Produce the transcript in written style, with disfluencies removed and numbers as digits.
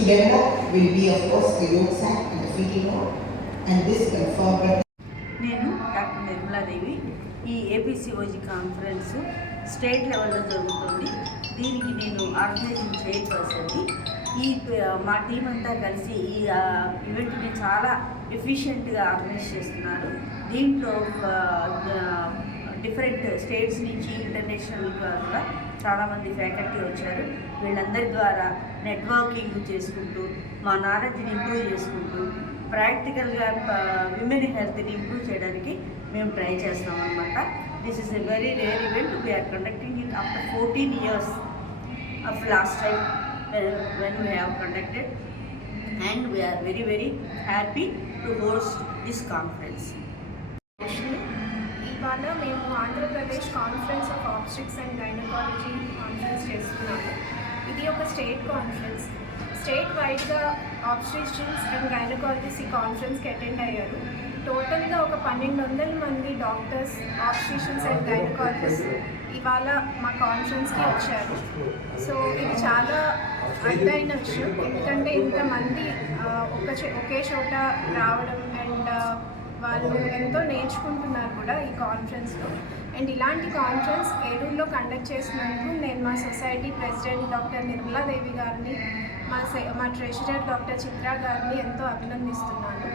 to develop will be, of course, the road sac and the feeding rod, and this confirmed. నేను doctor Nirmala Devi. ఈ ఏపీసీఓజీ conference state లెవెల్లో జరుగుతుంది. దీనికి నేను organising చైర్పర్సన్ని. మా టీం అంతా కలిసి ఈ ఈవెంట్ని చాలా ఎఫిషియెంట్గా ఆర్గనైజ్ చేస్తున్నారు. దీంట్లో డిఫరెంట్ స్టేట్స్ నుంచి ఇంటర్నేషనల్గా కూడా చాలామంది ఫ్యాకల్టీ వచ్చారు. వీళ్ళందరి ద్వారా నెట్వర్కింగ్ చేసుకుంటూ మా నాలెడ్జ్ని ఇంప్రూవ్ చేసుకుంటూ ప్రాక్టికల్గా విమెన్ హెల్త్ని ఇంప్రూవ్ చేయడానికి మేము ట్రై చేస్తాం అన్నమాట. This is a very rare event. We are conducting it after 14 years of last time when we have conducted, and we are very very happy to host this conference. ఇవాళ మేము Andhra Pradesh conference of obstetrics and gynaecology conference చేస్తున్నాము. ఇది ఒక state conference. State వైడ్గా ఆబ్స్ట్రిషియన్స్ and gynaecologist ఈ కాన్ఫరెన్స్కి attend అయ్యారు. టోటల్గా ఒక 1200 మంది డాక్టర్స్, ఆబ్స్ట్రిషియన్స్ అండ్ గైనకాలజిస్ట్ ఇవాళ మా కాన్ఫరెన్స్కి వచ్చారు. సో ఇది చాలా అరుదైన విషయం, ఎందుకంటే ఇంతమంది ఒకే చోట రావడం అండ్ వాళ్ళు ఎంతో నేర్చుకుంటున్నారు కూడా ఈ కాన్ఫరెన్స్లో. అండ్ ఇలాంటి కాన్ఫరెన్స్ ఏలూరులో కండక్ట్ చేసినందుకు నేను మా సొసైటీ ప్రెసిడెంట్ డాక్టర్ నిర్మలాదేవి గారిని, మా ట్రెజరర్ డాక్టర్ చిత్ర గారిని ఎంతో అభినందిస్తున్నాను.